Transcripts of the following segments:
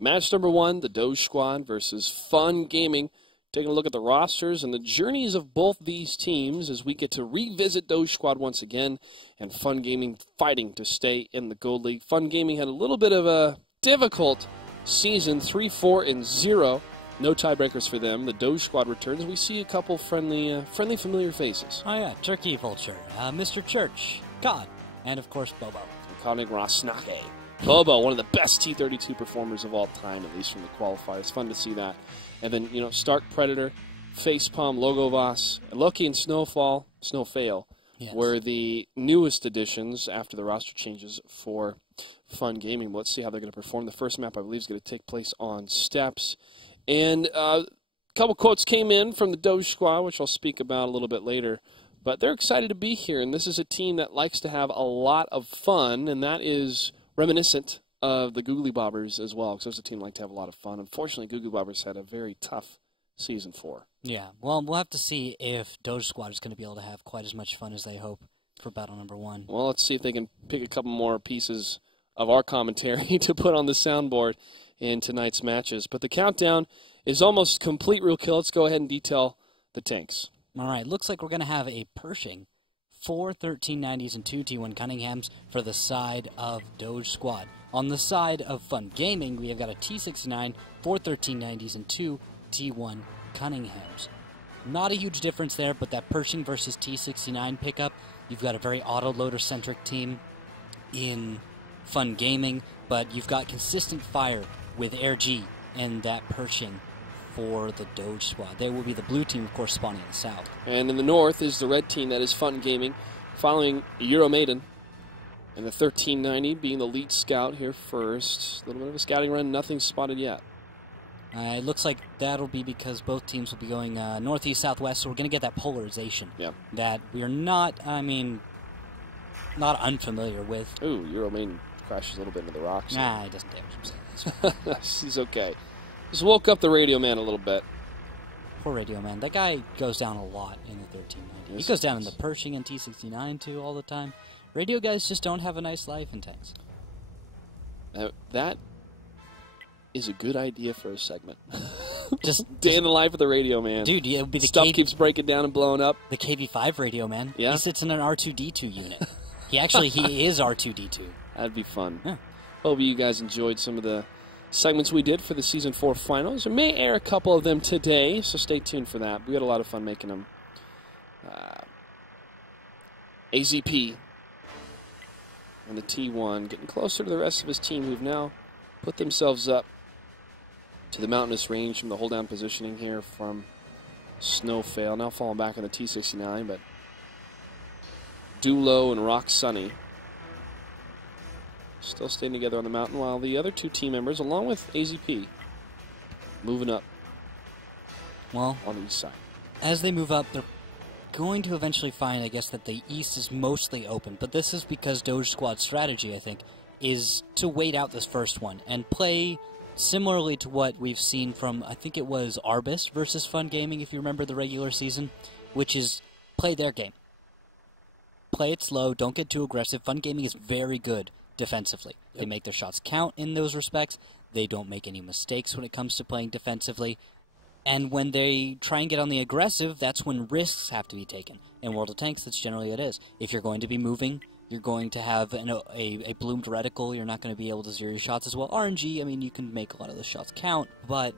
Match number 1, the Doge Squad versus Fun-GaminG. Taking a look at the rosters and the journeys of both these teams as we get to revisit Doge Squad once again, and Fun-GaminG fighting to stay in the Gold League. Fun-GaminG had a little bit of a difficult season, 3-4-0. No tiebreakers for them. The Doge Squad returns. We see a couple friendly, familiar faces. Oh yeah, Turkey Vulture, Mr. Church, God, and of course Bobo. Konig Rosnake. Bobo, one of the best T32 performers of all time, at least from the qualifiers. Fun to see that. And then, you know, Stark Predator, Facepalm, Logovas, Loki, and Snowfail yes, were the newest additions after the roster changes for Fun-GaminG. Let's see how they're going to perform. The first map, I believe, is going to take place on Steps. And a couple quotes came in from the Doge Squad, which I'll speak about a little bit later. But they're excited to be here, and this is a team that likes to have a lot of fun, and that is reminiscent of the Googly Bobbers as well, because those a team that like to have a lot of fun. Unfortunately, Googly Bobbers had a very tough Season 4. Yeah, well, we'll have to see if Doge Squad is going to be able to have quite as much fun as they hope for battle number 1. Well, let's see if they can pick a couple more pieces of our commentary to put on the soundboard in tonight's matches. But the countdown is almost complete, Real Kill. Let's go ahead and detail the tanks. All right, looks like we're going to have a Pershing, 4 1390s and 2 T1 Cunninghams for the side of Doge Squad. On the side of Fun-GaminG, we have got a T69, 4 1390s and 2 T1 Cunninghams. Not a huge difference there, but that Pershing versus T69 pickup, you've got a very autoloader-centric team in Fun-GaminG, but you've got consistent fire with Air G and that Pershing for the Doge Squad. They will be the blue team, of course, spawning in the south. And in the north is the red team, that is Fun-GaminG, following Euro Maiden. And the 1390 being the lead scout here first. A little bit of a scouting run, nothing spotted yet. It looks like that'll be because both teams will be going northeast, southwest, so we're going to get that polarization that we're not, not unfamiliar with. Ooh, Euro Maiden crashes a little bit into the rocks. Nah, he doesn't damage himself. He's okay. Just woke up the radio man a little bit. Poor radio man. That guy goes down a lot in the 1390. He goes down in the Pershing and T69 too all the time. Radio guys just don't have a nice life in tanks. That is a good idea for a segment. Just day in the life of the radio man. Dude, it would be the stuff keeps breaking down and blowing up. The KB5 radio man. Yeah. He sits in an R2D2 unit. he is R2D2. That'd be fun. Yeah. Hope you guys enjoyed some of the segments we did for the Season 4 finals. We may air a couple of them today, so stay tuned for that. We had a lot of fun making them. AZP and the T1 getting closer to the rest of his team, who've now put themselves up to the mountainous range from the hold-down positioning here from Snowfail. Now falling back on the T69, but Dulo and Rock Sunny still staying together on the mountain, while the other two team members, along with AZP, moving up on the east side. As they move up, they're going to eventually find, I guess, that the east is mostly open. But this is because Doge Squad's strategy, I think, is to wait out this first one and play similarly to what we've seen from, I think it was Arbis versus Fun-GaminG, if you remember the regular season, which is play their game. Play it slow, don't get too aggressive. Fun-GaminG is very good defensively. They make their shots count in those respects. They don't make any mistakes when it comes to playing defensively. And when they try and get on the aggressive, that's when risks have to be taken. In World of Tanks, that's generally it is. If you're going to be moving, you're going to have a bloomed reticle, you're not going to be able to zero your shots as well. RNG, I mean, you can make a lot of the shots count, but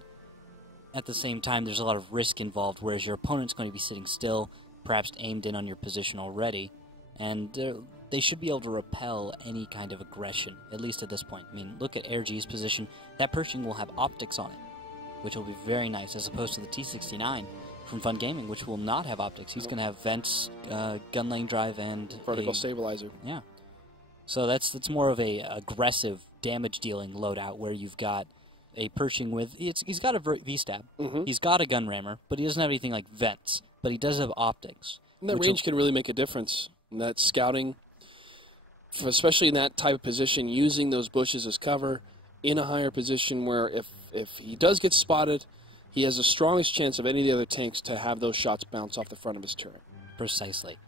at the same time, there's a lot of risk involved, whereas your opponent's going to be sitting still, perhaps aimed in on your position already, and they should be able to repel any kind of aggression, at least at this point. I mean, look at AirG's position. That Pershing will have optics on it, which will be very nice, as opposed to the T69 from Fun-GaminG, which will not have optics. He's going to have vents, gun lane drive, and vertical stabilizer. Yeah. So that's more of a aggressive damage-dealing loadout, where you've got a Pershing with... He's got a V-stab. He's got a gun rammer, but he doesn't have anything like vents. But he does have optics. And that range can really make a difference. And that scouting, especially in that type of position, using those bushes as cover in a higher position where if he does get spotted, he has the strongest chance of any of the other tanks to have those shots bounce off the front of his turret. Precisely.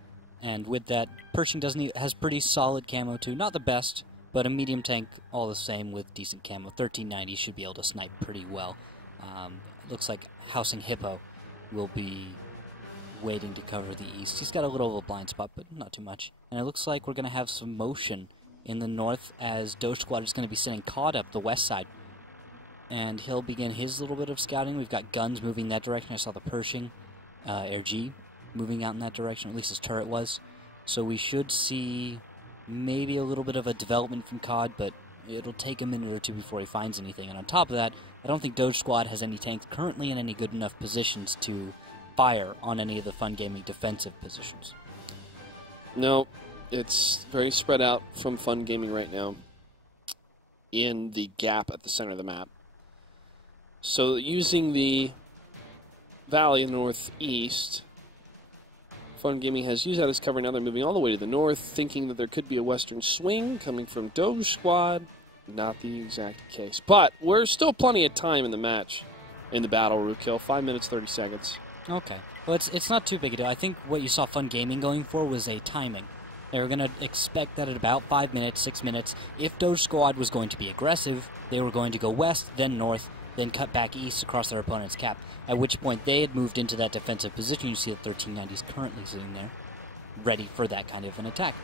And with that, Pershing has pretty solid camo too. Not the best, but a medium tank all the same with decent camo. 1390 should be able to snipe pretty well. Looks like Housing Hippo will be waiting to cover the east. He's got a little of a blind spot, but not too much. And it looks like we're going to have some motion in the north as Doge Squad is going to be sending COD up the west side. And he'll begin his little bit of scouting. We've got guns moving that direction. I saw the Pershing Air G moving out in that direction, at least his turret was. So we should see maybe a little bit of a development from COD, but it'll take a minute or two before he finds anything. And on top of that, I don't think Doge Squad has any tanks currently in any good enough positions to fire on any of the Fun-Gaming defensive positions. No, it's very spread out from Fun-Gaming right now in the gap at the center of the map. So using the valley in the northeast, Fun-Gaming has used that as cover. Now they're moving all the way to the north, thinking that there could be a western swing coming from Doge Squad. Not the exact case. But we're still plenty of time in the match, in the battle, Rookkill. 5 minutes, 30 seconds. Okay. Well, it's not too big a deal. I think what you saw Fun-Gaming going for was a timing. They were going to expect that at about 5 minutes, 6 minutes, if Doge Squad was going to be aggressive, they were going to go west, then north, then cut back east across their opponent's cap, at which point they had moved into that defensive position. You see that 1390 is currently sitting there, ready for that kind of an attack.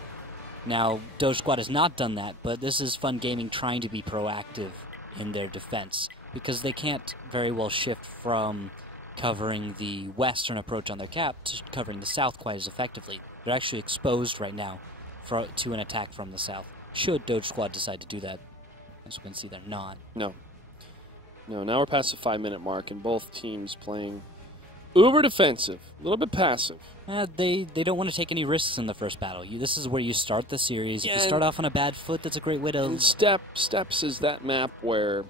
Now, Doge Squad has not done that, but this is Fun-Gaming trying to be proactive in their defense, because they can't very well shift from covering the western approach on their cap to covering the south quite as effectively. They're actually exposed right now to an attack from the south. Should Doge Squad decide to do that, as we can see, they're not. No, now we're past the 5 minute mark, and both teams playing uber defensive, a little bit passive. They don't want to take any risks in the first battle. This is where you start the series. If you start off on a bad foot, that's a great way to... And Steps is that map where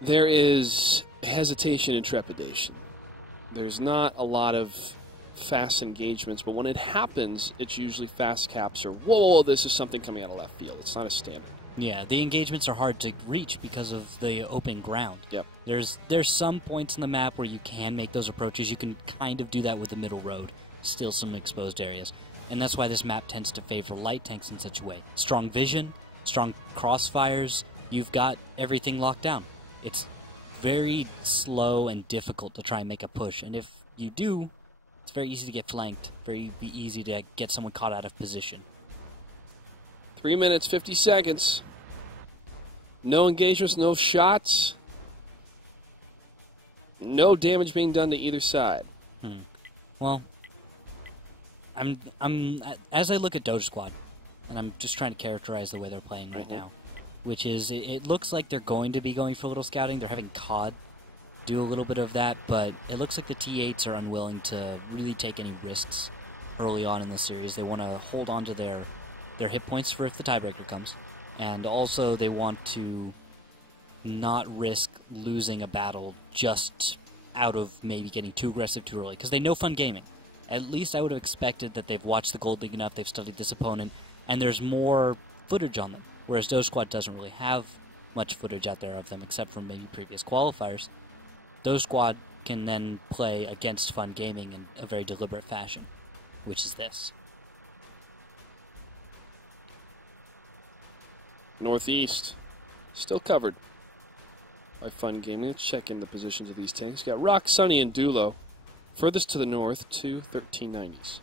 there is hesitation and trepidation. There's not a lot of fast engagements, but when it happens, it's usually fast caps or, whoa, this is something coming out of left field. It's not a standard. Yeah, the engagements are hard to reach because of the open ground. Yep. There's some points in the map where you can make those approaches. You can kind of do that with the middle road. Still some exposed areas. And that's why this map tends to favor light tanks in such a way. Strong vision, strong crossfires, you've got everything locked down. It's very slow and difficult to try and make a push. And if you do, it's very easy to get flanked. Very easy to get someone caught out of position. 3 minutes, 50 seconds. No engagements, no shots. No damage being done to either side. Well, as I look at Doge Squad, and I'm just trying to characterize the way they're playing right now, which is, it looks like they're going to be going for a little scouting. They're having COD do a little bit of that, but it looks like the T8s are unwilling to really take any risks early on in the series. They want to hold on to their hit points for if the tiebreaker comes, and also they want to not risk losing a battle just out of maybe getting too aggressive too early, because they know Fun-Gaming. At least I would have expected that they've watched the Gold League enough, they've studied this opponent, and there's more footage on them, whereas Doge Squad doesn't really have much footage out there of them except from maybe previous qualifiers. Doge Squad can then play against Fun-Gaming in a very deliberate fashion, which is this. Northeast, still covered by Fun-Gaming. Let's check in the positions of these tanks. Got Rock, Sunny, and Dulo. Furthest to the north, two 1390s.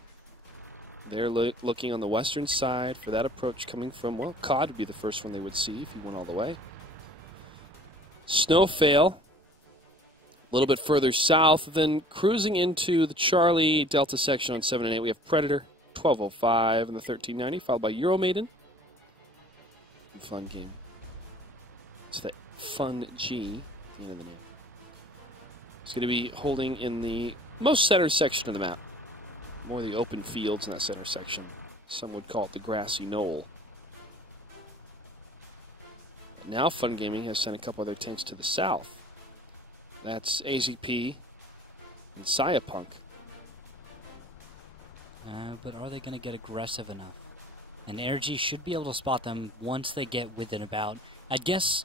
They're looking on the western side for that approach coming from, well, COD would be the first one they would see if he went all the way. Snowfail, a little bit further south, then cruising into the Charlie Delta section on 7 and 8. We have Predator, 1205 in the 1390, followed by Euromaiden. Fun-Game. It's the Fun-G at the end of the name. It's going to be holding in the most center section of the map. More the open fields in that center section. Some would call it the grassy knoll. But now Fun-Gaming has sent a couple other tanks to the south. That's AZP and Cyapunk. But are they going to get aggressive enough? And Air-G should be able to spot them once they get within about, I guess,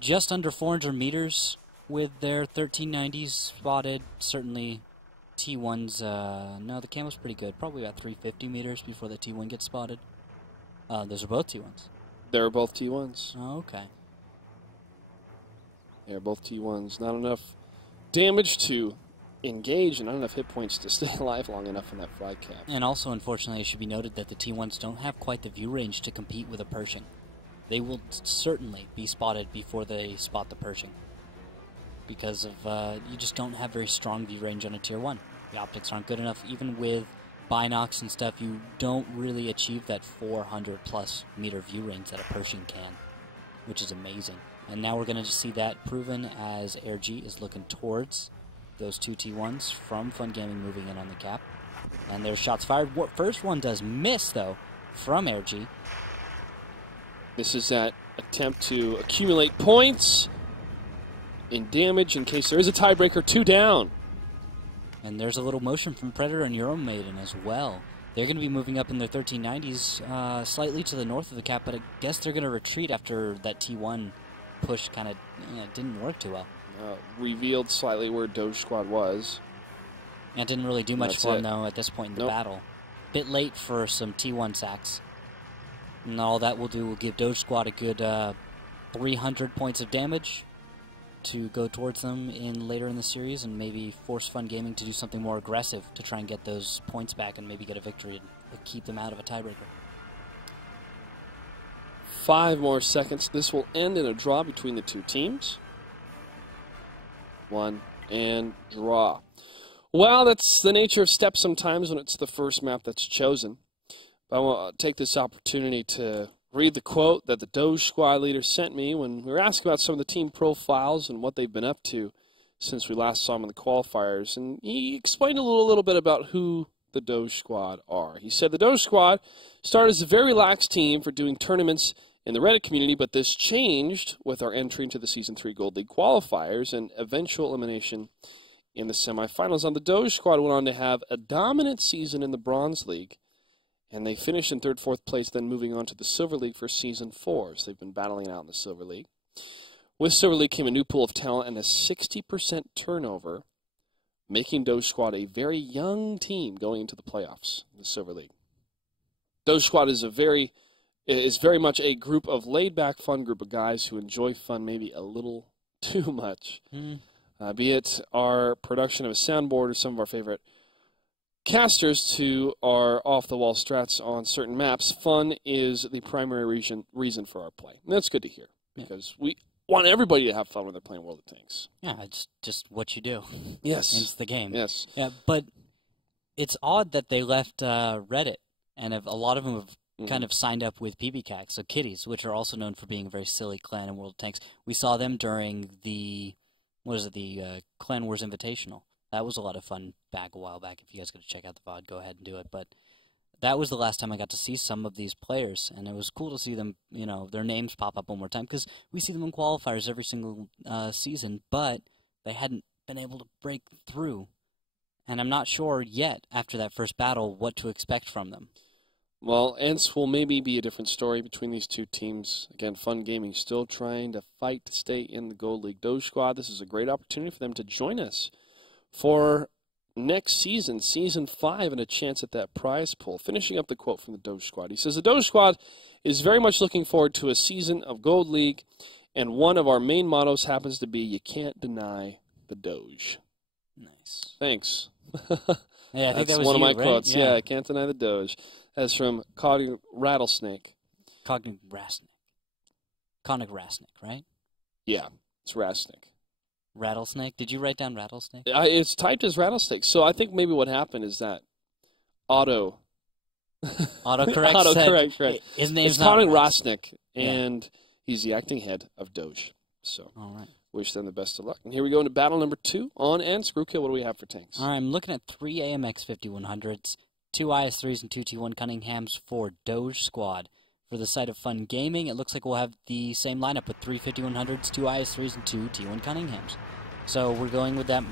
just under 400 meters with their 1390s spotted. Certainly T1's, no, the camo's pretty good. Probably about 350 meters before the T1 gets spotted. Those are both T1s. They're both T1s. Oh, okay. They're both T1s. Not enough damage to engage and not enough hit points to stay alive long enough in that fly cap. And also, unfortunately, it should be noted that the T1s don't have quite the view range to compete with a Pershing. They will certainly be spotted before they spot the Pershing. Because of, you just don't have very strong view range on a Tier 1. The optics aren't good enough. Even with binocs and stuff, you don't really achieve that 400-plus meter view range that a Pershing can, which is amazing. And now we're going to just see that proven as Air G is looking towards those two T1s from Fun-GaminG moving in on the cap. And there's shots fired. First one does miss, though, from Air G. This is that attempt to accumulate points in damage in case there is a tiebreaker. 2 down. And there's a little motion from Predator and Euromaiden as well. They're going to be moving up in their 1390s slightly to the north of the cap, but I guess they're going to retreat after that T1 push kind of didn't work too well. Revealed slightly where Doge Squad was. And didn't really do much for them, though, at this point in the Nope. battle. Bit late for some T1 sacks. And all that will do will give Doge Squad a good 300 points of damage to go towards them later in the series and maybe force Fun-GaminG to do something more aggressive to try and get those points back and maybe get a victory and keep them out of a tiebreaker. 5 more seconds. This will end in a draw between the two teams. 1 and draw. Well, that's the nature of steps sometimes when it's the first map that's chosen. But I want to take this opportunity to read the quote that the Doge Squad leader sent me when we were asking about some of the team profiles and what they've been up to since we last saw them in the qualifiers. And he explained a little bit about who the Doge Squad are. He said the Doge Squad started as a very relaxed team for doing tournaments in the Reddit community, but this changed with our entry into the Season 3 Gold League qualifiers and eventual elimination in the semifinals. The Doge Squad went on to have a dominant season in the Bronze League, and they finished in 3rd, 4th place, then moving on to the Silver League for Season 4. So they've been battling out in the Silver League. With Silver League came a new pool of talent and a 60% turnover, making Doge Squad a very young team going into the playoffs in the Silver League. Doge Squad is very much a group of laid-back, fun group of guys who enjoy fun maybe a little too much. Be it our production of a soundboard or some of our favorite casters to our off-the-wall strats on certain maps, fun is the primary reason for our play. And that's good to hear, because we want everybody to have fun when they're playing World of Tanks. Yeah, it's just what you do. Yes. It's the game. Yes. Yeah, but it's odd that they left Reddit, and a lot of them have kind of signed up with PBCAC, so Kitties, which are also known for being a very silly clan in World of Tanks. We saw them during the Clan Wars Invitational. That was a lot of fun a while back. If you guys could check out the VOD, go ahead and do it. But that was the last time I got to see some of these players, and it was cool to see them, their names pop up one more time, because we see them in qualifiers every single season, but they hadn't been able to break through. And I'm not sure yet, after that first battle, what to expect from them. Well, Ents will maybe be a different story between these two teams. Again, Fun-GaminG still trying to fight to stay in the Gold League. Doge Squad, this is a great opportunity for them to join us for next season, Season 5, and a chance at that prize pool. Finishing up the quote from the Doge Squad. He says, the Doge Squad is very much looking forward to a season of Gold League, and one of our main mottos happens to be, you can't deny the Doge. Nice. Thanks. Yeah, I think That's that was one of my right? quotes. Yeah, I can't deny the Doge. That's from Cognitive Rattlesnake. Cognitive Rasnik, right? Yeah, it's Rasnik. Rattlesnake? Did you write down Rattlesnake? It's typed as Rattlesnake. So I think maybe what happened is that autocorrect. Autocorrect. Right. His name's it's not Cognitive Rasnik. Rasnik, and he's the acting head of Doge. So all right. Wish them the best of luck. And here we go into battle number 2 on Ents. Screwkill, what do we have for tanks? All right, I'm looking at 3 AMX 5100s, 2 IS3s, and 2 T1 Cunninghams for Doge Squad. For the side of Fun-GaminG, it looks like we'll have the same lineup with 3 5100s, 2 IS3s, and 2 T1 Cunninghams. So we're going with that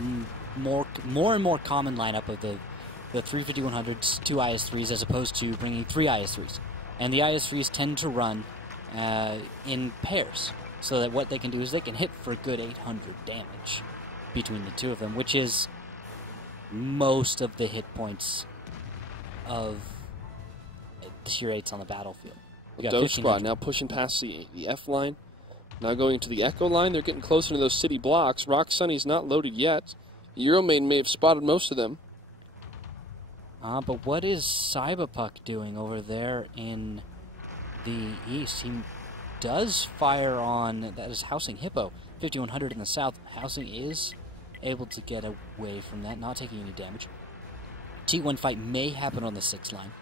more and more common lineup of the 3 5100s, 2 IS3s, as opposed to bringing 3 IS3s. And the IS3s tend to run in pairs, so that what they can do is they can hit for a good 800 damage between the two of them, which is most of the hit points of Tier 8s on the battlefield. Doge Squad now pushing past the F line. Now going to the Echo line. They're getting closer to those city blocks. Rock Sunny's not loaded yet. Euromaid may have spotted most of them. But what is Cyberpuck doing over there in the east? He does fire on, that is Housing Hippo. 5100 in the south. Housing is able to get away from that, not taking any damage. T1 fight may happen on the 6 line.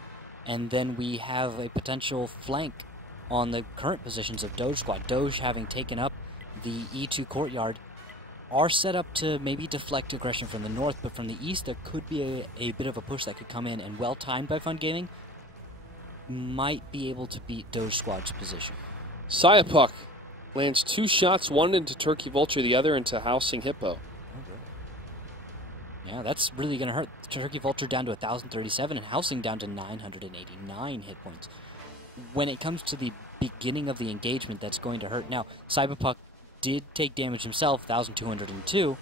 And then we have a potential flank on the current positions of Doge Squad. Doge, having taken up the E2 courtyard, are set up to maybe deflect aggression from the north, but from the east there could be a bit of a push that could come in, and well-timed by Fun-GaminG might be able to beat Doge Squad's position. Cyberpuck lands 2 shots, one into Turkey Vulture, the other into Housing Hippo. Okay. Yeah, that's really going to hurt. Turkey Vulture down to 1,037 and Housing down to 989 hit points. When it comes to the beginning of the engagement, that's going to hurt. Now, Cyberpuck did take damage himself, 1,202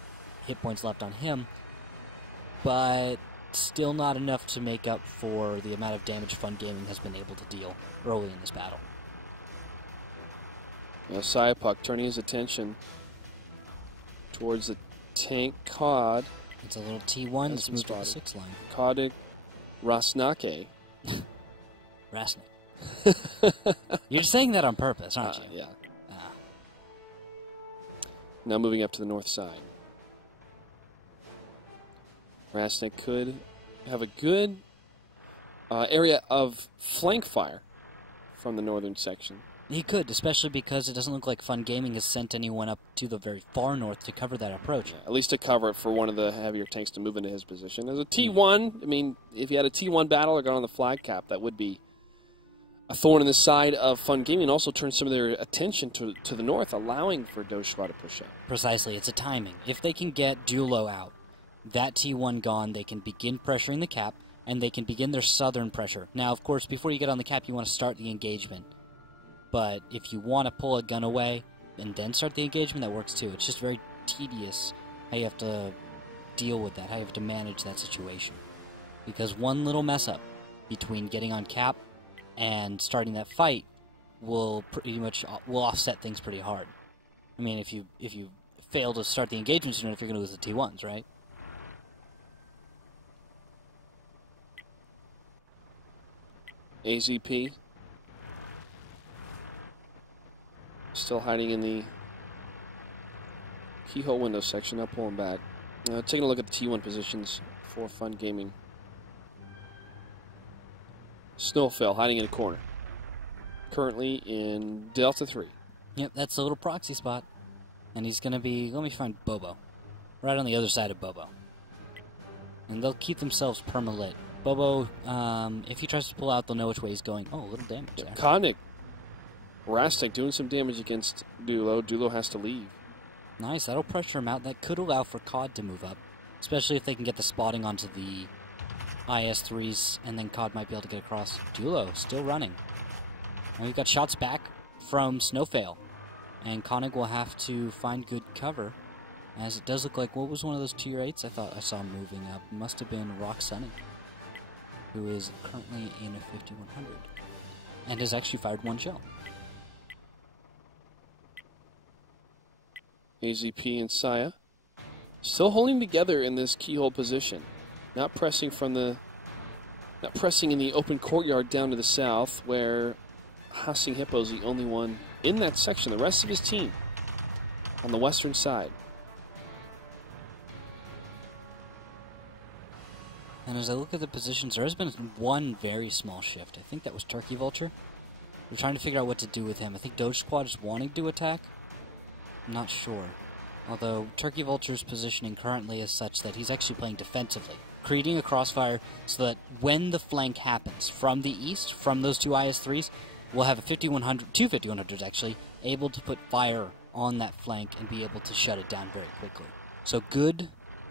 hit points left on him, but still not enough to make up for the amount of damage Fun-GaminG has been able to deal early in this battle. Now Cyberpuck turning his attention towards the tank COD. It's a little T1 that's moved to the 6 line. COD Rasnake. Rasnik. You're saying that on purpose, aren't you? Yeah. Now moving up to the north side. Rasnik could have a good area of flank fire from the northern section. He could, especially because it doesn't look like Fun-GaminG has sent anyone up to the very far north to cover that approach. Yeah, at least to cover it for one of the heavier tanks to move into his position. As a T1, I mean, if you had a T1 battle or got on the flag cap, that would be a thorn in the side of Fun-GaminG, and also turn some of their attention to the north, allowing for Doge Squad to push up. Precisely, it's a timing. If they can get Dulo out, that T1 gone, they can begin pressuring the cap, and they can begin their southern pressure. Now, of course, before you get on the cap, you want to start the engagement. But if you want to pull a gun away and then start the engagement, that works too. It's just very tedious how you have to deal with that, how you have to manage that situation. Because one little mess up between getting on cap and starting that fight will pretty much offset things pretty hard. I mean, if you fail to start the engagement sooner, if you're going to lose the T1s, right? AZP still hiding in the keyhole window section. Now pulling back. Taking a look at the T1 positions for Fun-GaminG. Snowfell hiding in a corner. Currently in Delta 3. Yep, that's a little proxy spot. And he's going to be... Let me find Bobo. Right on the other side of Bobo. And they'll keep themselves perma-lit. Bobo, if he tries to pull out, they'll know which way he's going. Oh, a little damage there. Koenig. Rastik doing some damage against Dulo. Dulo has to leave. Nice, that'll pressure him out. That could allow for COD to move up. Especially if they can get the spotting onto the IS-3s, and then COD might be able to get across. Dulo, still running. And we've got shots back from Snowfail. And Koenig will have to find good cover, as it does look like, what was one of those tier 8s I thought I saw moving up? It must have been Rock Sunny, who is currently in a 5100, and has actually fired 1 shell. AZP and Saya still holding together in this keyhole position, not pressing in the open courtyard down to the south, where Housing Hippo is the only one in that section. The rest of his team on the western side. And as I look at the positions, there has been one very small shift. I think that was Turkey Vulture. We're trying to figure out what to do with him. I think Doge Squad is wanting to attack. I'm not sure. Although Turkey Vulture's positioning currently is such that he's actually playing defensively, creating a crossfire so that when the flank happens from the east, from those 2 IS-3s, we'll have a 5100, 2 5100s actually, able to put fire on that flank and be able to shut it down very quickly. So good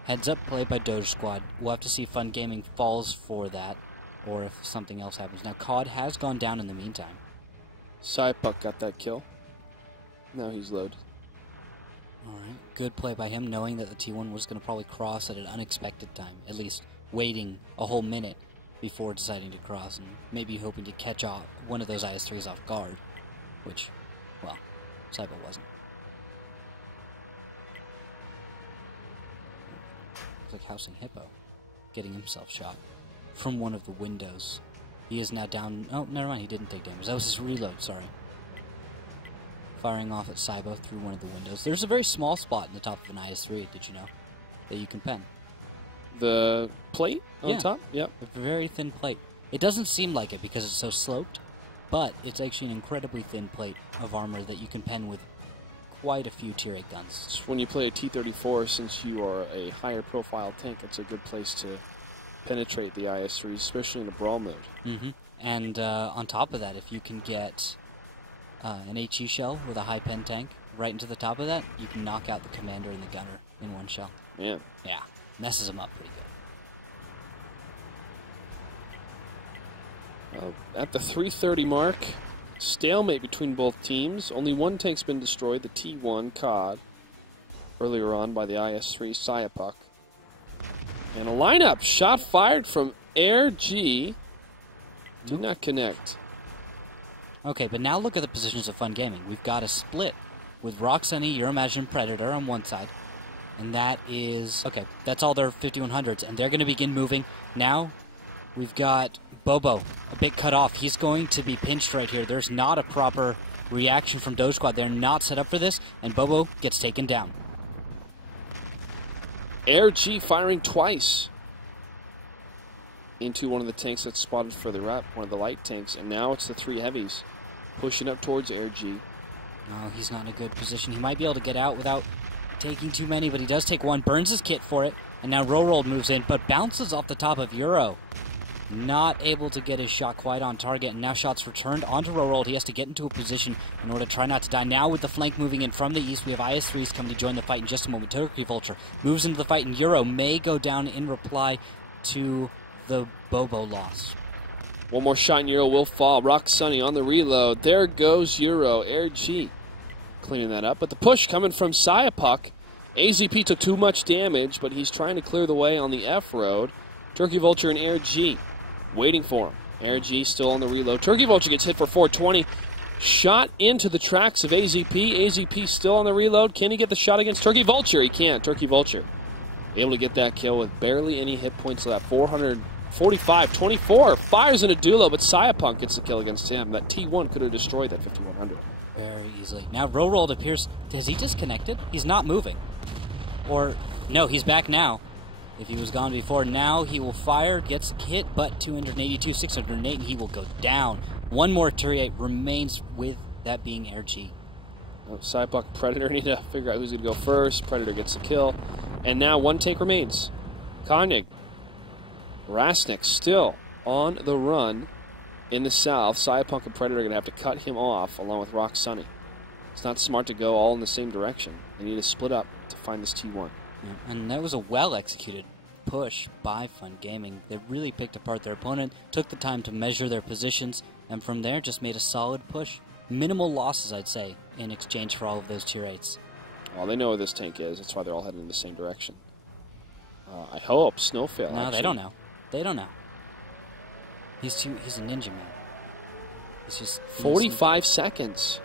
heads-up play by Doge Squad. We'll have to see if Fun-GaminG falls for that, or if something else happens. Now, COD has gone down in the meantime. Cypuck got that kill. Now he's loaded. Alright, good play by him, knowing that the T1 was going to probably cross at an unexpected time, at least waiting a whole minute before deciding to cross and maybe hoping to catch off one of those IS-3s off guard, which, well, Saibo wasn't. Looks like Housing Hippo getting himself shot from one of the windows. He is now down. Oh, never mind, he didn't take damage. That was his reload, sorry. Firing off at Saibo through one of the windows. There's a very small spot in the top of an IS-3, did you know, that you can pen. The plate on top? Yep. A very thin plate. It doesn't seem like it because it's so sloped, but it's actually an incredibly thin plate of armor that you can pen with quite a few Tier 8 guns. When you play a T-34, since you are a higher profile tank, it's a good place to penetrate the IS-3s, especially in a brawl mode. Mm-hmm. And on top of that, if you can get an HE shell with a high pen tank right into the top of that, you can knock out the commander and the gunner in one shell. Yeah. Yeah. Messes them up pretty good. At the 3:30 mark, stalemate between both teams. Only one tank's been destroyed, the T1 COD, earlier on by the IS-3 Sayapuk. And a lineup shot fired from Air G. Did not connect. Okay, but now look at the positions of Fun-GaminG. We've got a split with Rock Sunny, Your Imagined Predator on one side. And that is... Okay, that's all their 5100s. And they're going to begin moving. Now, we've got Bobo, a bit cut off. He's going to be pinched right here. There's not a proper reaction from Doge Squad. They're not set up for this. And Bobo gets taken down. Air G firing twice into one of the tanks that's spotted further up, one of the light tanks. And now it's the three heavies pushing up towards Air G. No, he's not in a good position. He might be able to get out without taking too many, but he does take one, burns his kit for it, and now Rollrolled moves in, but bounces off the top of Euro. Not able to get his shot quite on target, and now shots returned onto Rollrolled. He has to get into a position in order to try not to die. Now with the flank moving in from the east, we have IS-3s coming to join the fight in just a moment. Turkey Vulture moves into the fight, and Euro may go down in reply to the Bobo loss. One more shot and Euro will fall. Rock Sunny on the reload. There goes Euro. Air G cleaning that up. But the push coming from Sayapuk. AZP took too much damage, but he's trying to clear the way on the F road. Turkey Vulture and Air G waiting for him. Air G still on the reload. Turkey Vulture gets hit for 420. Shot into the tracks of AZP. AZP still on the reload. Can he get the shot against Turkey Vulture? He can. Turkey Vulture able to get that kill with barely any hit points left. 445-24. Fires in a duelo, but Sayapunk gets the kill against him. That T1 could have destroyed that 5100. Very easily. Now Rollrolled appears... Has he disconnected? He's not moving. Or... No, he's back now. If he was gone before, now he will fire, gets hit, but 282, 608, and he will go down. One more Tier 8 remains with that being Air G. Oh, Sayapuk, Predator need to figure out who's going to go first. Predator gets the kill. And now one tank remains. Koenig. Rasnik still on the run in the south. Sayapunk and Predator are going to have to cut him off along with Rock Sunny. It's not smart to go all in the same direction. They need to split up to find this T1. Yeah, and that was a well-executed push by Fun-GaminG. They really picked apart their opponent, took the time to measure their positions, and from there just made a solid push. Minimal losses, I'd say, in exchange for all of those Tier 8s. Well, they know where this tank is. That's why they're all heading in the same direction. I hope Snowfail. No, they don't know. They don't know. He's a ninja man. He's just 45 seconds.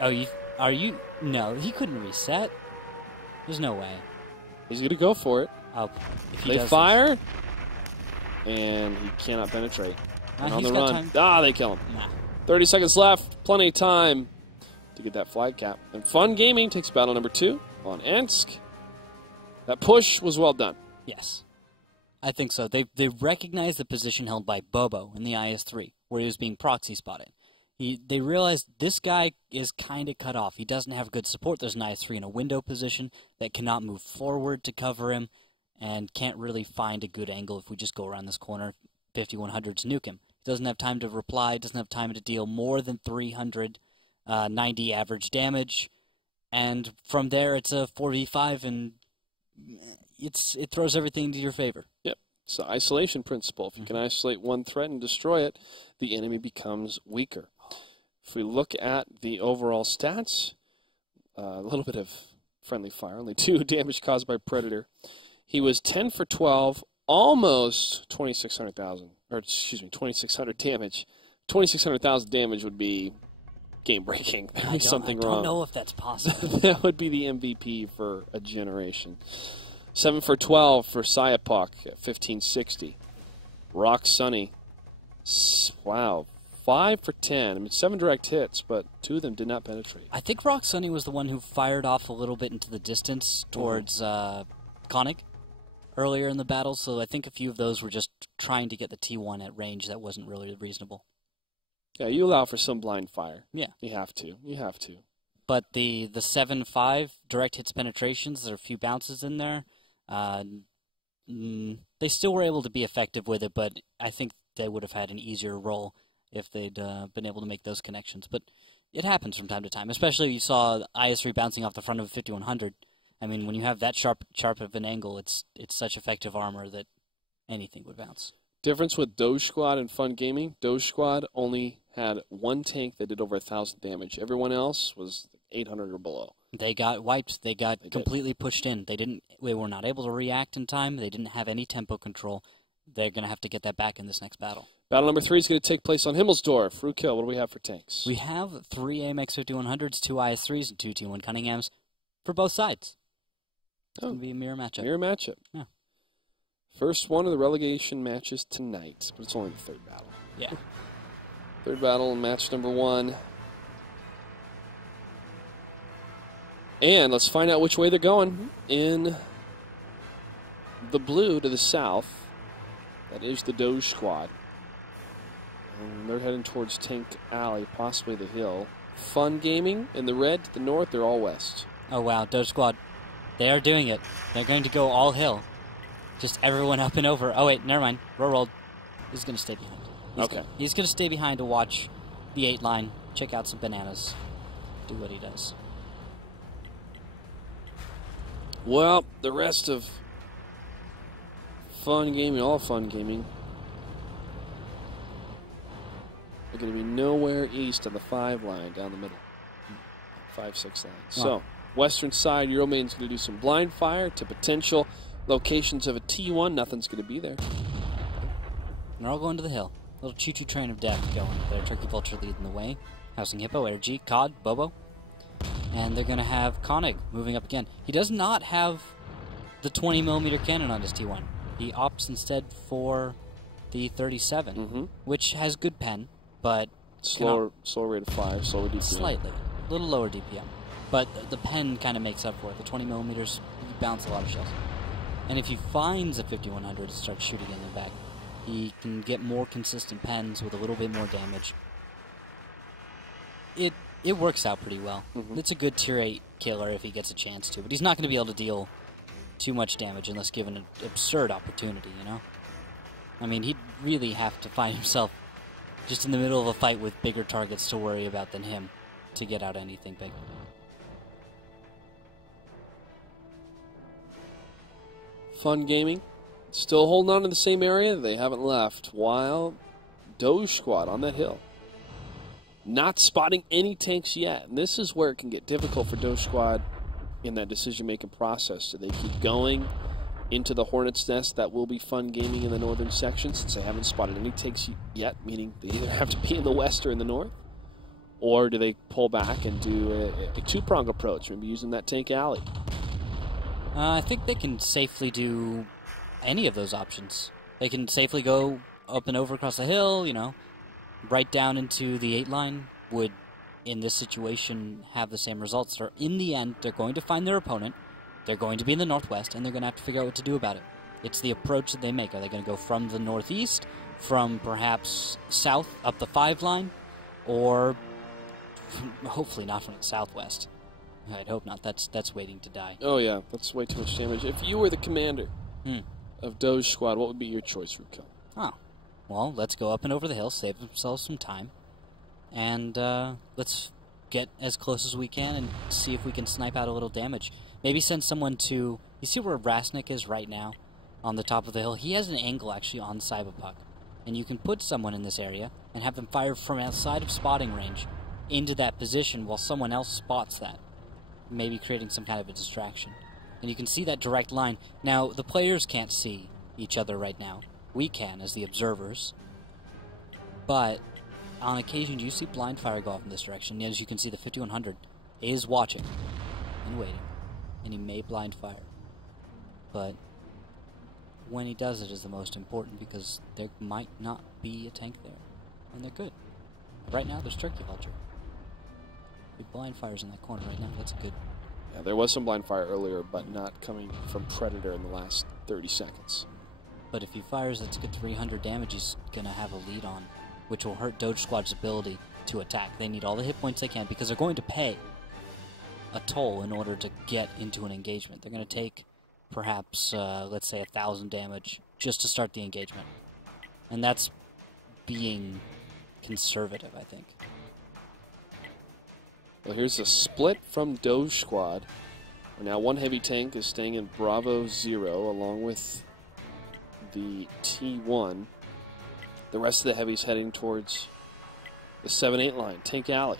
Oh, are you? No, he couldn't reset. There's no way. He's gonna go for it. Oh, if he they does fire, and he cannot penetrate. And on the run, they kill him. Nah. 30 seconds left. Plenty of time to get that flag cap. And Fun-GaminG takes battle number 2 on Ensk. That push was well done. Yes. I think so. They recognized the position held by Bobo in the IS-3, where he was being proxy spotted. They realized this guy is kind of cut off. He doesn't have good support. There's an IS-3 in a window position that cannot move forward to cover him and can't really find a good angle if we just go around this corner. 5100s nuke him. He doesn't have time to reply, doesn't have time to deal more than 390 average damage. And from there, it's a 4v5, and it throws everything into your favor. Yep. It's the isolation principle. If you can isolate one threat and destroy it, the enemy becomes weaker. If we look at the overall stats, a little bit of friendly fire, only 2 damage caused by Predator. He was 10 for 12 almost 2,600,000, or excuse me, 2,600 damage. 2,600,000 damage would be game-breaking. There would be something wrong. I don't know if that's possible. That would be the MVP for a generation. 7 for 12 for Sayapok at 1560. Rock Sunny, wow, 5 for 10. I mean, 7 direct hits, but 2 of them did not penetrate. I think Rock Sunny was the one who fired off a little bit into the distance towards Koenig earlier in the battle, so I think a few of those were just trying to get the T1 at range that wasn't really reasonable. Yeah, you allow for some blind fire. Yeah. You have to. You have to. But the 7-5 direct hits penetrations, there are a few bounces in there. They still were able to be effective with it, but I think they would have had an easier roll if they'd been able to make those connections. But it happens from time to time, especially you saw IS-3 bouncing off the front of a 5100. I mean, when you have that sharp of an angle, it's such effective armor that anything would bounce. Difference with Doge Squad and Fun-GaminG, Doge Squad only had one tank that did over 1,000 damage. Everyone else was 800 or below. They got wiped. They got completely pushed in. They were not able to react in time. They didn't have any tempo control. They're going to have to get that back in this next battle. Battle number 3 is going to take place on Himmelsdorf. Rookhill, what do we have for tanks? We have 3 AMX 5100s, 2 IS-3s, and 2 T1 Cunninghams for both sides. It's going to be a mirror matchup. Mirror matchup. Yeah. First one of the relegation matches tonight, but it's only the third battle. Yeah. Third battle, match number 1. And let's find out which way they're going. In the blue to the south, that is the Doge Squad. And they're heading towards Tank Alley, possibly the hill. Fun-GaminG in the red to the north, they're all west. Oh, wow. Doge Squad. They are doing it. They're going to go all hill. Just everyone up and over. Oh, wait, never mind. Rolled. He's going to stay behind. He's going to stay behind to watch the 8 line, check out some bananas, do what he does. Well, the rest of Fun-GaminG, all Fun-GaminG, are going to be nowhere east of the 5 line down the middle. 5-6 line. So, western side, Euromain's going to do some blind fire to potential locations of a T1. Nothing's going to be there. They're all going to the hill. Little choo-choo train of death going there. Turkey Vulture leading the way. Housing Hippo, Energy, Cod, Bobo. And they're going to have Koenig moving up again. He does not have the 20mm cannon on his T1. He opts instead for the 37, which has good pen, but slower rate of fire, slower DPM. Slightly. A little lower DPM. But the pen kind of makes up for it. The 20mm, you bounce a lot of shells. And if he finds a 5100 and starts shooting in the back, he can get more consistent pens with a little bit more damage. It works out pretty well. It's a good tier 8 killer if he gets a chance to, but he's not going to be able to deal too much damage unless given an absurd opportunity, you know? I mean, he'd really have to find himself just in the middle of a fight with bigger targets to worry about than him to get out anything big. Fun-GaminG still holding on to the same area. They haven't left, while Doge Squad on that hill. Not spotting any tanks yet. And this is where it can get difficult for Doge Squad in that decision-making process. Do they keep going into the Hornet's Nest that will be Fun-GaminG in the northern section, since they haven't spotted any tanks yet, meaning they either have to be in the west or in the north? Or do they pull back and do a two-prong approach, maybe using that Tank Alley? I think they can safely do any of those options. They can safely go up and over across the hill, you know, right down into the 8 line would, in this situation, have the same results. Or in the end, they're going to find their opponent, they're going to be in the northwest, and they're going to have to figure out what to do about it. It's the approach that they make. Are they going to go from the northeast, from perhaps south up the 5 line, or hopefully not from the southwest? I'd hope not. That's waiting to die. Oh yeah, that's way too much damage. If you were the commander of Doge Squad, what would be your choice, Rookhill? Oh, well, let's go up and over the hill, save themselves some time, and let's get as close as we can and see if we can snipe out a little damage. Maybe send someone to... You see where Rasnik is right now? On the top of the hill? He has an angle, actually, on Cyberpuck. And you can put someone in this area and have them fire from outside of spotting range into that position while someone else spots that, maybe creating some kind of a distraction. And you can see that direct line. Now, the players can't see each other right now. We can, as the observers. But on occasion, you see blind fire go off in this direction. As you can see, the 5100 is watching and waiting, and he may blind fire. But when he does it is the most important, because there might not be a tank there, and they're good. Right now, there's Turkey Vulture. Big blind fires in that corner right now. That's a good. Yeah, there was some blind fire earlier, but not coming from Predator in the last 30 seconds. But if he fires, that's a good 300 damage he's going to have a lead on, which will hurt Doge Squad's ability to attack. They need all the hit points they can, because they're going to pay a toll in order to get into an engagement. They're going to take perhaps, let's say, 1,000 damage just to start the engagement. And that's being conservative, I think. Well, here's a split from Doge Squad. Now one heavy tank is staying in Bravo 0 along with the T1. The rest of the heavies heading towards the 7-8 line, Tank Alley.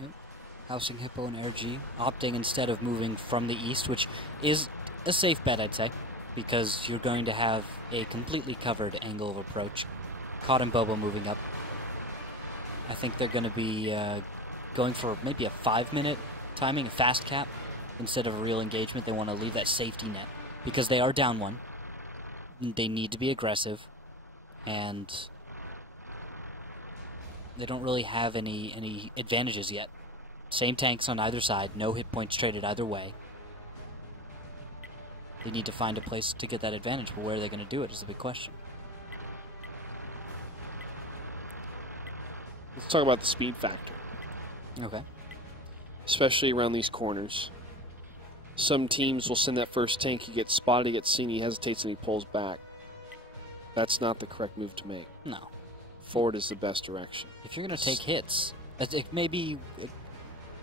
Yep. Housing Hippo and Air G, opting instead of moving from the east, which is a safe bet, I'd say, because you're going to have a completely covered angle of approach. Cod and Bobo moving up. I think they're going to be going for maybe a 5-minute timing, a fast cap, instead of a real engagement. They want to leave that safety net, because they are down one. They need to be aggressive, and they don't really have any advantages yet. Same tanks on either side, no hit points traded either way. They need to find a place to get that advantage, but where are they going to do it is the big question. Let's talk about the speed factor. Okay. Especially around these corners. Some teams will send that first tank, he gets spotted, he gets seen, he hesitates, and he pulls back. That's not the correct move to make. No. Forward is the best direction. If you're going to take hits, it maybe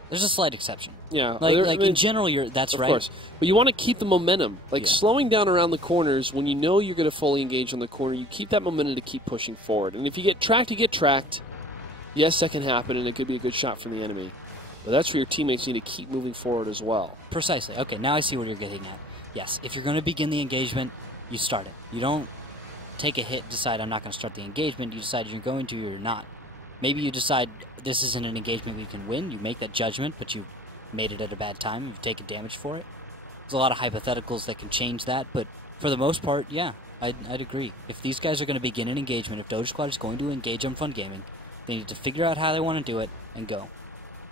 there's a slight exception. Yeah. Like in general, that's right. Of course. But you want to keep the momentum. Like, yeah. Slowing down around the corners, when you know you're going to fully engage on the corner, you keep that momentum to keep pushing forward. And if you get tracked, you get tracked. Yes, that can happen, and it could be a good shot from the enemy. But that's where your teammates need to keep moving forward as well. Precisely. Okay, now I see what you're getting at. Yes, if you're going to begin the engagement, you start it. You don't take a hit, decide I'm not going to start the engagement. You decide you're going to or you're not. Maybe you decide this isn't an engagement we can win. You make that judgment, but you made it at a bad time. You've taken damage for it. There's a lot of hypotheticals that can change that, but for the most part, yeah, I'd agree. If these guys are going to begin an engagement, if Doge Squad is going to engage on Fun-GaminG, they need to figure out how they want to do it and go.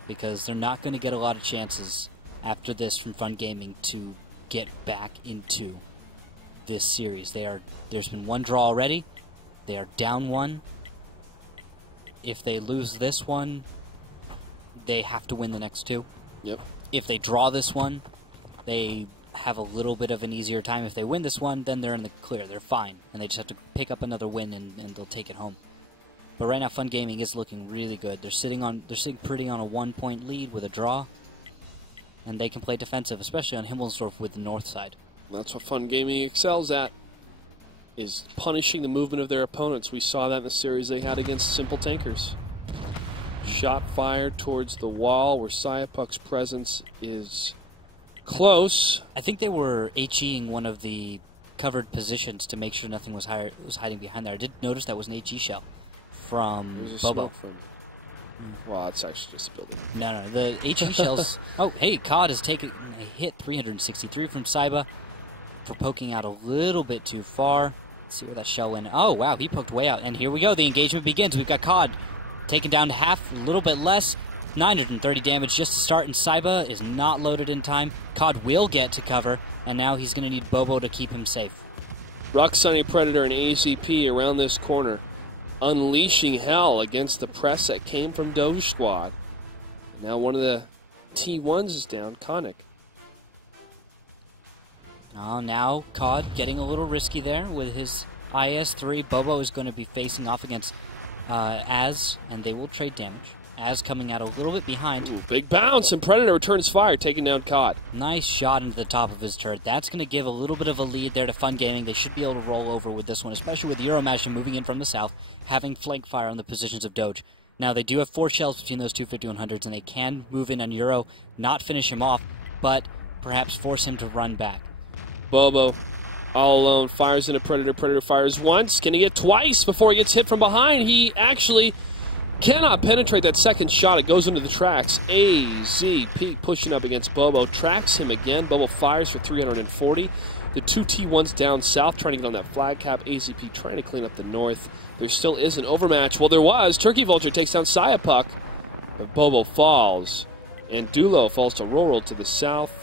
Because they're not going to get a lot of chances after this from Fun-GaminG to get back into this series. There's been one draw already. They are down one. If they lose this one, they have to win the next two. Yep. If they draw this one, they have a little bit of an easier time. If they win this one, then they're in the clear. They're fine. And they just have to pick up another win and they'll take it home. But right now, Fun-GaminG is looking really good. They're sitting pretty on a 1-point lead with a draw, and they can play defensive, especially on Himmelsdorf with the north side. That's what Fun-GaminG excels at, is punishing the movement of their opponents. We saw that in the series they had against Simple Tankers. Shot fired towards the wall where Sayapuk's presence is close. I think they were HEing one of the covered positions to make sure nothing was hiding behind there. I did notice that was an HE shell from Bobo. Well, it's actually just a building. No, the HE shells. Oh, hey, Cod has taken a hit, 363 from Saiba for poking out a little bit too far. Let's see where that shell went. Oh, wow, he poked way out. And here we go. The engagement begins. We've got Cod taken down to half, a little bit less. 930 damage just to start, and Saiba is not loaded in time. Cod will get to cover, and now he's going to need Bobo to keep him safe. Rock-Sunny Predator and ACP around this corner, unleashing hell against the press that came from Doge Squad. And now one of the T1s is down, Konik. Oh, now Cod getting a little risky there with his IS-3. Bobo is going to be facing off against Az, and they will trade damage. Az coming out a little bit behind. Ooh, big bounce, and Predator returns fire, taking down Cod. Nice shot into the top of his turret. That's going to give a little bit of a lead there to Fun-GaminG. They should be able to roll over with this one, especially with Euromash moving in from the south, having flank fire on the positions of Doge. Now, they do have 4 shells between those two 5100s, and they can move in on Euro, not finish him off, but perhaps force him to run back. Bobo All alone, fires into Predator. Predator fires once. Can he get twice before he gets hit from behind? He actually cannot penetrate that second shot. It goes into the tracks. AZP pushing up against Bobo. Tracks him again. Bobo fires for 340. The two T1s down south trying to get on that flag cap. AZP trying to clean up the north. There still is an overmatch. Well, there was. Turkey Vulture takes down Sayapuk. But Bobo falls. And Dulo falls to Roll to the south.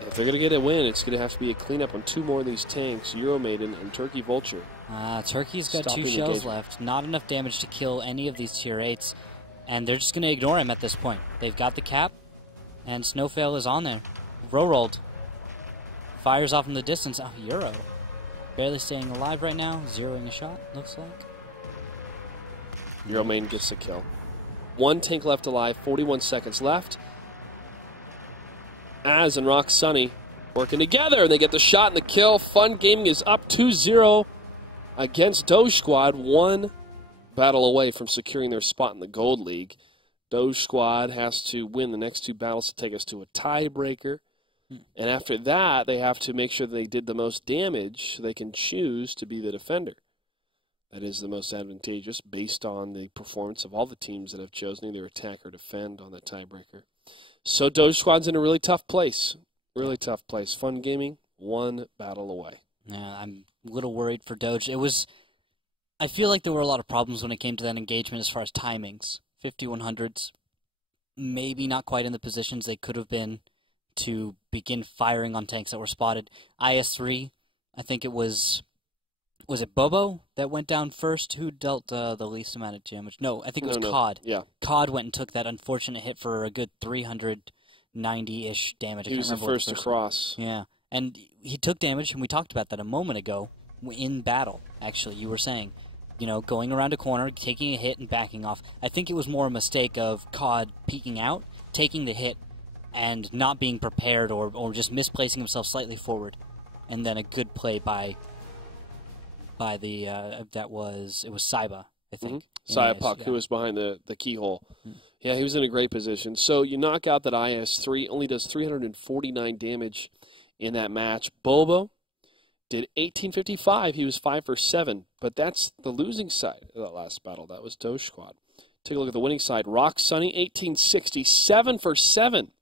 If they're going to get a win, it's going to have to be a cleanup on two more of these tanks, Euromaiden and Turkey Vulture. Turkey's got 2 shells left. Not enough damage to kill any of these tier 8s. And they're just going to ignore him at this point. They've got the cap, and Snowfail is on there. Rolled. Fires off in the distance. Oh, Euro. Barely staying alive right now. Zeroing a shot, looks like. Euromaiden gets the kill. 1 tank left alive, 41 seconds left. Az and Rock Sunny working together, and they get the shot and the kill. Fun-GaminG is up 2-0 against Doge Squad, 1 battle away from securing their spot in the Gold League. Doge Squad has to win the next 2 battles to take us to a tiebreaker. And after that, they have to make sure that they did the most damage so they can choose to be the defender. That is the most advantageous based on the performance of all the teams that have chosen either attack or defend on that tiebreaker. So Doge Squad's in a really tough place. Really tough place. Fun-GaminG, 1 battle away. Yeah, I'm a little worried for Doge. I feel like there were a lot of problems when it came to that engagement as far as timings. 5100s, maybe not quite in the positions they could have been to begin firing on tanks that were spotted. IS-3, I think it was it Bobo that went down first? Who dealt the least amount of damage? No, I think it was COD. Yeah. COD went and took that unfortunate hit for a good 390-ish damage. He was the first to cross. Yeah, and he took damage, and we talked about that a moment ago in battle, actually. You were saying, going around a corner, taking a hit, and backing off. I think it was more a mistake of COD peeking out, taking the hit, and not being prepared or just misplacing himself slightly forward. And then a good play by the it was Saiba, I think. Sayapuk, who was behind the keyhole. Yeah, he was in a great position. So you knock out that IS-3, only does 349 damage in that match. Bobo did 1855. He was 5 for 7, but that's the losing side of that last battle. That was Doge Squad. Take a look at the winning side. Rock Sunny, 1860, 7 for 7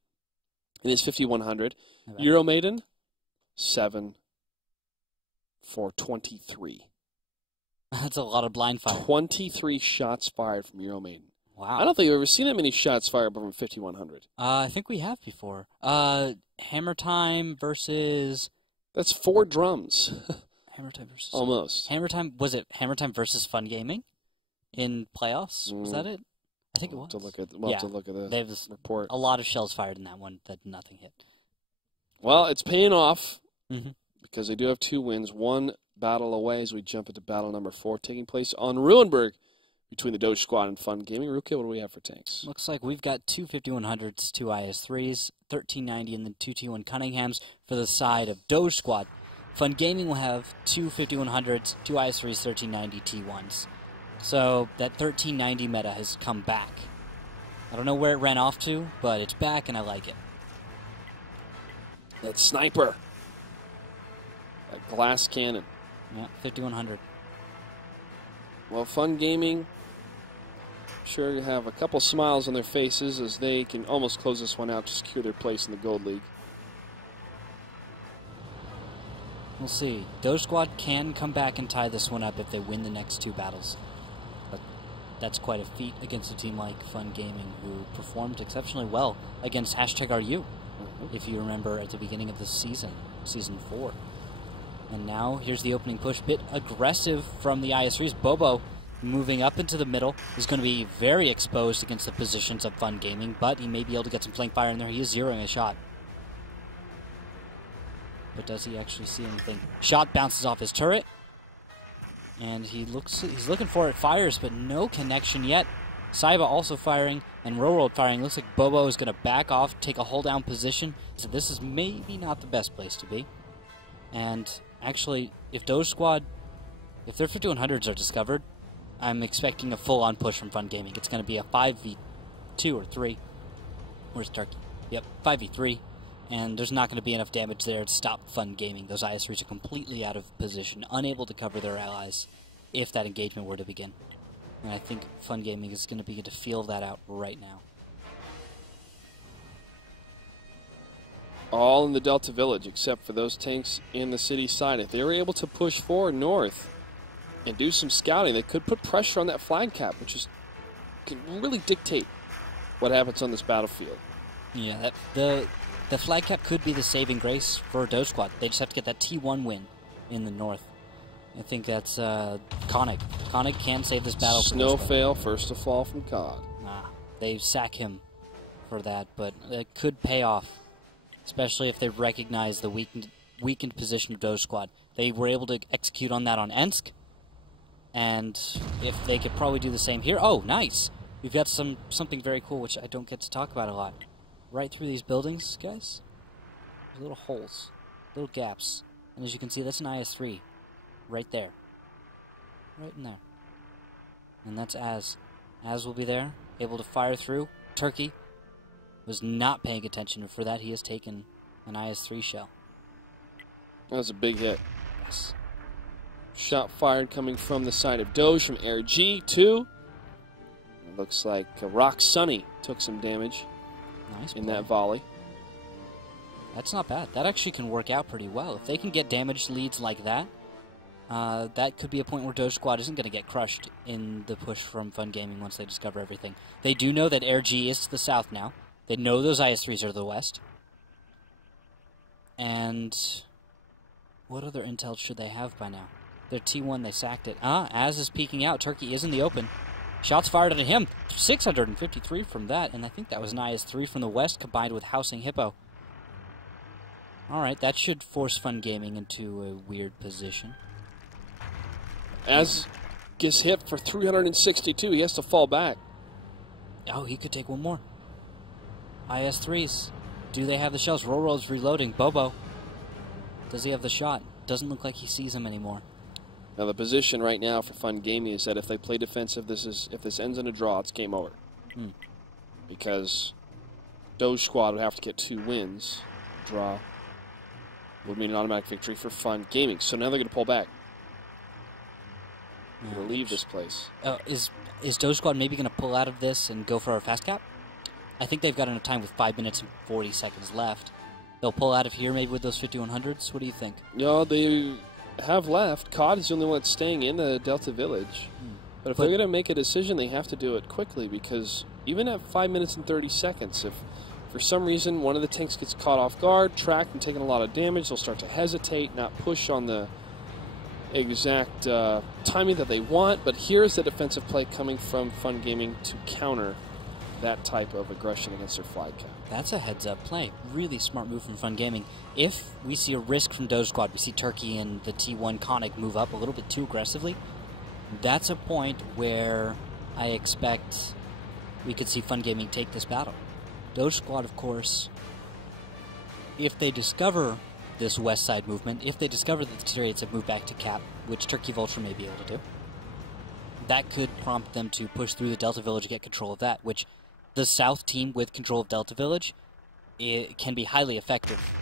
in his 5100. Okay. Euromaiden, 7 for 23. That's a lot of blind fire. 23 shots fired from Euromaiden. Wow. I don't think I've ever seen that many shots fired from 5100. I think we have before. Hammer Time versus... That's 4 drums. Hammer Time versus... Almost. Hammer Time, was it Hammer Time versus Fun-GaminG in playoffs? Was that it? I think it was. We'll have to look at the report. A lot of shells fired in that one that nothing hit. Well, it's paying off because they do have 2 wins. 1 battle away as we jump into battle number 4, taking place on Ruinberg between the Doge Squad and Fun-GaminG. Ruki, what do we have for tanks? Looks like we've got 2 5100s, 2 IS-3s, 1390, and then 2 T1 Cunninghams for the side of Doge Squad. Fun-GaminG will have 2 5100s, 2 IS-3s, 1390 T1s. So that 1390 meta has come back. I don't know where it ran off to, but it's back and I like it. That sniper. That glass cannon. Yeah, 5100. Well, Fun-GaminG sure to have a couple smiles on their faces as they can almost close this one out to secure their place in the Gold League. We'll see. Doge Squad can come back and tie this one up if they win the next 2 battles. But that's quite a feat against a team like Fun-GaminG, who performed exceptionally well against #RU, if you remember at the beginning of the season, Season 4. And now, here's the opening push. Bit aggressive from the IS-3s. Bobo, moving up into the middle, is going to be very exposed against the positions of Fun-GaminG, but he may be able to get some flank fire in there. He is zeroing a shot. But does he actually see anything? Shot bounces off his turret. And he's looking for it, fires, but no connection yet. Saiba also firing, and Roll firing. Looks like Bobo is going to back off, take a hold-down position. So this is maybe not the best place to be. And actually, if Doge Squad, if their 5100s are discovered, I'm expecting a full-on push from Fun-GaminG. It's going to be a 5v2 or 3. Where's Turkey? Yep, 5v3. And there's not going to be enough damage there to stop Fun-GaminG. Those IS-3s are completely out of position, unable to cover their allies if that engagement were to begin. And I think Fun-GaminG is going to begin to feel that out right now. All in the Delta Village, except for those tanks in the city side. If they were able to push forward north and do some scouting, they could put pressure on that flag cap, which can really dictate what happens on this battlefield. Yeah, the flag cap could be the saving grace for Doge Squad. They just have to get that T1 win in the north. I think that's ConG. ConG can save this battle. Snow fail, first to fall from COD. They sack him for that, but it could pay off, especially if they recognize the weakened position of Doge Squad. They were able to execute on that on Ensk, and if they could probably do the same here. Oh, nice! We've got something very cool, which I don't get to talk about a lot. Right through these buildings, guys, there's little holes, little gaps, and as you can see, that's an IS-3 right there, right in there. And that's Az. Az will be there, able to fire through. Turkey was not paying attention, and for that he has taken an IS-3 shell. That was a big hit. Yes. Shot fired coming from the side of Doge from Air G2. It looks like Rock Sunny took some damage. Nice in play. That volley. That's not bad. That actually can work out pretty well. If they can get damage leads like that, that could be a point where Doge Squad isn't going to get crushed in the push from Fun-GaminG once they discover everything. They do know that Air G is to the south now. They know those IS-3s are to the west. And what other intel should they have by now? Their T1, they sacked it. Az is peeking out. Turkey is in the open. Shots fired at him. 653 from that, and I think that was an IS-3 from the west combined with Housing Hippo. Alright, that should force Fun-GaminG into a weird position. Az gets hit for 362. He has to fall back. Oh, he could take one more. IS-3s. Do they have the shells? Roll's reloading. Bobo. Does he have the shot? Doesn't look like he sees him anymore. Now the position right now for Fun-GaminG is that if they play defensive, if this ends in a draw, it's game over. Because Doge Squad would have to get 2 wins. Draw would mean an automatic victory for Fun-GaminG. So now they're going to pull back. They're going to leave this place. Is Doge Squad maybe going to pull out of this and go for a fast cap? I think they've got enough time with 5 minutes and 40 seconds left. They'll pull out of here maybe with those 5100s? What do you think? No, they have left. COD is the only one that's staying in the Delta Village. But if they're going to make a decision, they have to do it quickly, because even at 5 minutes and 30 seconds, if for some reason one of the tanks gets caught off guard, tracked, and taking a lot of damage, they'll start to hesitate, not push on the exact timing that they want. But here's the defensive play coming from Fun-GaminG to counter that type of aggression against their flag cap. That's a heads-up play. Really smart move from Fun-GaminG. If we see a risk from Doge Squad, we see Turkey and the T1 ConG move up a little bit too aggressively, that's a point where I expect we could see Fun-GaminG take this battle. Doge Squad, of course, if they discover this west side movement, if they discover that the Tyrians have moved back to cap, which Turkey Vulture may be able to do, that could prompt them to push through the Delta Village and get control of that, which the south team with control of Delta Village, it can be highly effective.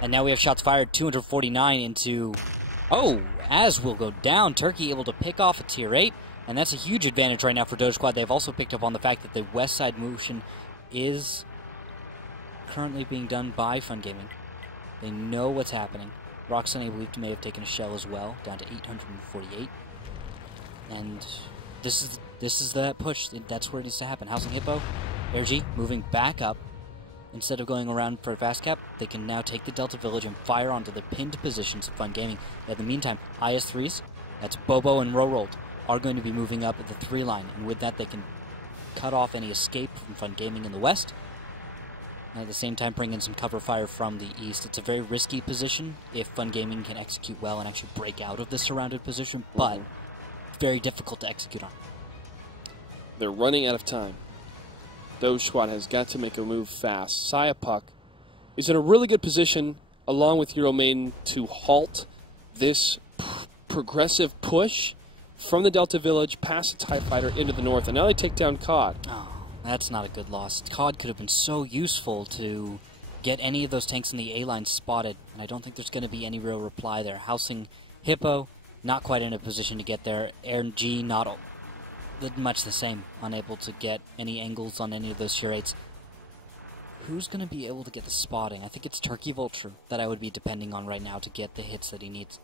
And now we have shots fired, 249 into... Oh, Az will go down. Turkey able to pick off a tier 8, and that's a huge advantage right now for Doge Squad. They've also picked up on the fact that the west side motion is currently being done by Fun-GaminG. They know what's happening. Roxanne, I believe, may have taken a shell as well, down to 848. And this is that push. That's where it needs to happen. Housing Hippo, Air G moving back up. Instead of going around for a fast cap, they can now take the Delta Village and fire onto the pinned positions of Fun-GaminG. In the meantime, IS-3s, that's Bobo and Rolled, are going to be moving up at the 3 line. And with that, they can cut off any escape from Fun-GaminG in the west. And at the same time, bring in some cover fire from the east. It's a very risky position if Fun-GaminG can execute well and actually break out of this surrounded position, but very difficult to execute on. They're running out of time. Doge Squad has got to make a move fast. Saya Puck is in a really good position, along with Euro Maiden, to halt this progressive push from the Delta Village past the TIE Fighter into the north. And now they take down COD. Oh, that's not a good loss. COD could have been so useful to get any of those tanks in the A-line spotted, and I don't think there's going to be any real reply there. Housing Hippo, not quite in a position to get there. Air G, not much the same, unable to get any angles on any of those curates. Who's going to be able to get the spotting? I think it's Turkey Vulture that I would be depending on right now to get the hits that he needs.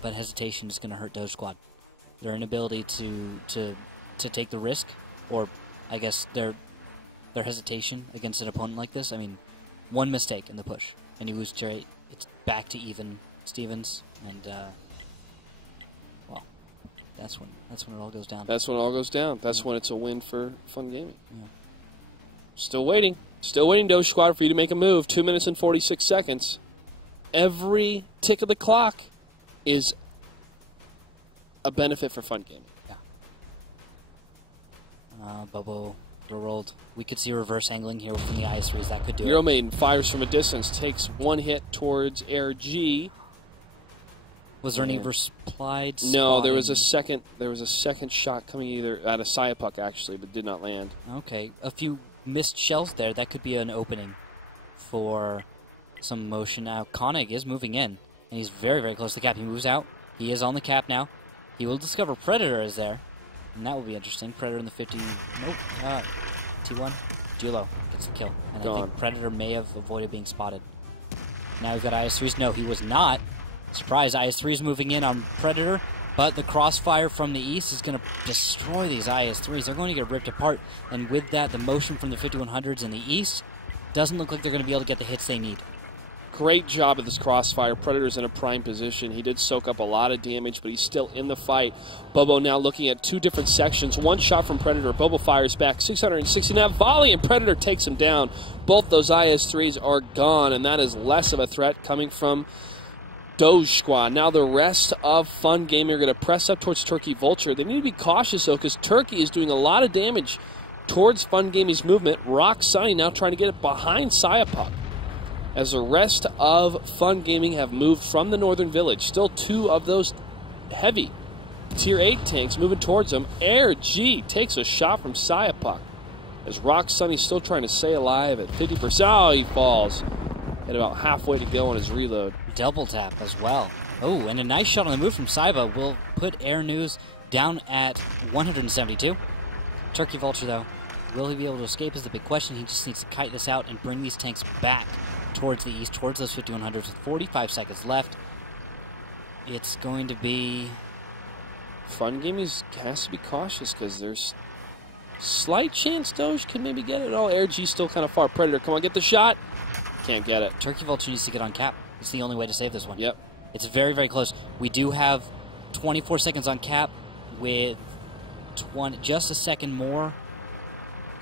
But hesitation is going to hurt Doge Squad. Their inability to take the risk, or I guess their hesitation against an opponent like this. I mean, one mistake in the push, and you lose curate. It's back to even Stevens, and well, that's when it all goes down. That's when it all goes down. That's when it's a win for Fun-GaminG. Yeah. Still waiting, Doge Squad, for you to make a move. 2 minutes and 46 seconds. Every tick of the clock is a benefit for Fun-GaminG. Yeah. Bobo rolled. We could see reverse angling here from the IS-3s. That could do Euro it. Maiden fires from a distance, takes one hit towards Air G. Was there any replied? No, there was a second. There was a second shot coming either out of Sayapuk actually, but did not land. Okay, a few missed shells there. That could be an opening for some motion. Now Koenig is moving in, and he's very, very close to the cap. He moves out. He is on the cap now. He will discover Predator is there, and that will be interesting. Predator in the 50. Nope. T1. Dulo gets the kill, and I think Predator may have avoided being spotted. Now we've got IS-3s. No, he was not. Surprise, IS-3s moving in on Predator, but the crossfire from the east is going to destroy these IS-3s. They're going to get ripped apart, and with that, the motion from the 5100s in the east doesn't look like they're going to be able to get the hits they need. Great job of this crossfire. Predator's in a prime position. He did soak up a lot of damage, but he's still in the fight. Bobo now looking at two different sections. One shot from Predator. Bobo fires back. 660 now volley, and Predator takes him down. Both those IS-3s are gone, and that is less of a threat coming from Doge Squad. Now the rest of Fun-GaminG are going to press up towards Turkey Vulture. They need to be cautious, though, because Turkey is doing a lot of damage towards Fun-GaminG's movement. Rock Sunny now trying to get it behind Sayapuk, as the rest of Fun-GaminG have moved from the northern village. Still two of those heavy Tier 8 tanks moving towards them. Air G takes a shot from Sayapuk, as Rock Sunny's still trying to stay alive at 50%. Oh, he falls at about halfway to go on his reload. Double tap as well. Oh, and a nice shot on the move from Saiba will put Air News down at 172. Turkey Vulture, though, will he be able to escape is the big question. He just needs to kite this out and bring these tanks back towards the east, towards those 5100s with 45 seconds left. It's going to be... Fun-GaminG has to be cautious because there's slight chance Doge can maybe get it. Oh, Air G still kind of far. Predator, come on, get the shot. Can't get it. Turkey Vulture needs to get on cap. It's the only way to save this one. Yep. It's very, very close. We do have 24 seconds on cap with just a second more.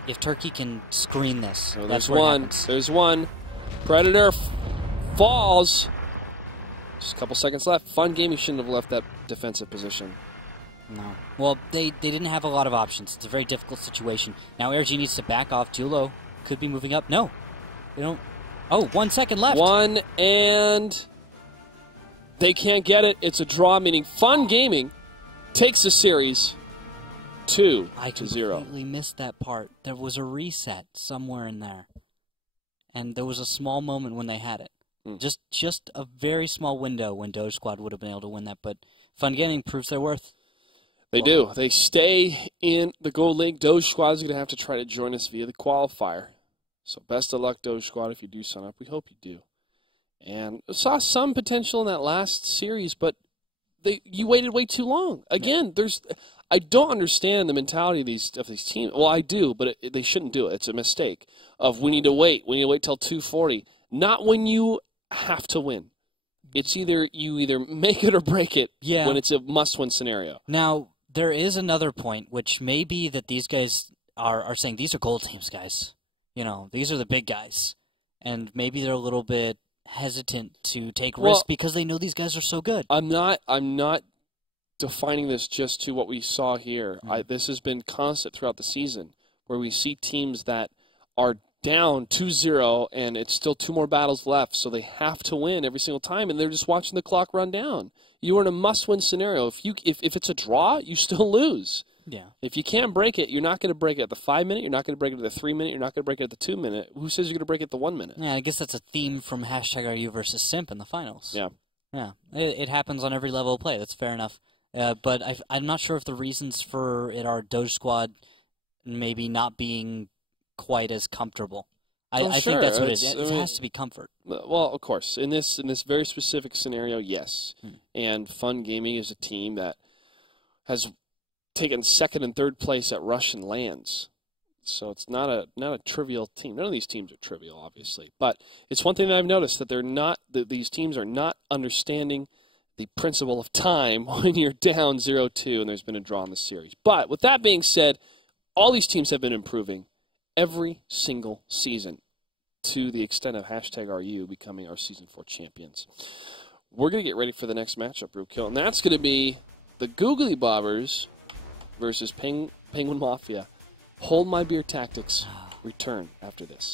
If Turkey can screen this, oh, that's where it one. happens. There's one. Predator falls. Just a couple seconds left. Fun-GaminG shouldn't have left that defensive position. No. Well, they didn't have a lot of options. It's a very difficult situation. Now AirG needs to back off. Julo could be moving up. No. They don't. Oh, 1 second left. One, and they can't get it. It's a draw, meaning Fun-GaminG takes the series 2-0. I completely missed that part. There was a reset somewhere in there. And there was a small moment when they had it. Just a very small window when Doge Squad would have been able to win that, but Fun-GaminG proves their worth. They do. They stay in the Gold League. Doge Squad is going to have to try to join us via the qualifier. So best of luck, Doge Squad, if you do sign up. We hope you do. And I saw some potential in that last series, but you waited way too long. Again, I don't understand the mentality of these teams. Well, I do, but they shouldn't do it. It's a mistake. We need to wait. We need to wait till 2:40. Not when you have to win. It's you either make it or break it when it's a must-win scenario. Now, there is another point, which may be that these guys are saying, these are gold teams, guys. You know, these are the big guys. And maybe they're a little bit hesitant to take risks because they know these guys are so good. I'm not defining this just to what we saw here. This has been constant throughout the season, where we see teams that are down 2-0 and it's still 2 more battles left, so they have to win every single time, and they're just watching the clock run down. You are in a must-win scenario. If it's a draw, you still lose. Yeah. If you can't break it, you're not going to break it at the 5 minute, you're not going to break it at the 3 minute, you're not going to break it at the 2 minute. Who says you're going to break it at the 1 minute? Yeah, I guess that's a theme from #RU versus Simp in the finals. Yeah. Yeah, it happens on every level of play. That's fair enough. But I'm not sure if the reasons for it are Doge Squad maybe not being quite as comfortable. I think that's what it is. It has to be comfort. Well, of course. In this very specific scenario, yes. And Fun-GaminG is a team that has taken second and third place at Russian lands. So it's not a trivial team. None of these teams are trivial, obviously. But it's one thing that I've noticed, that these teams are not understanding the principle of time when you're down 0-2 and there's been a draw in the series. But with that being said, all these teams have been improving every single season to the extent of #RU becoming our Season 4 champions. We're going to get ready for the next matchup, Roadkill, and that's going to be the Googly Bobbers versus Penguin Mafia. Hold My Beer Tactics return after this.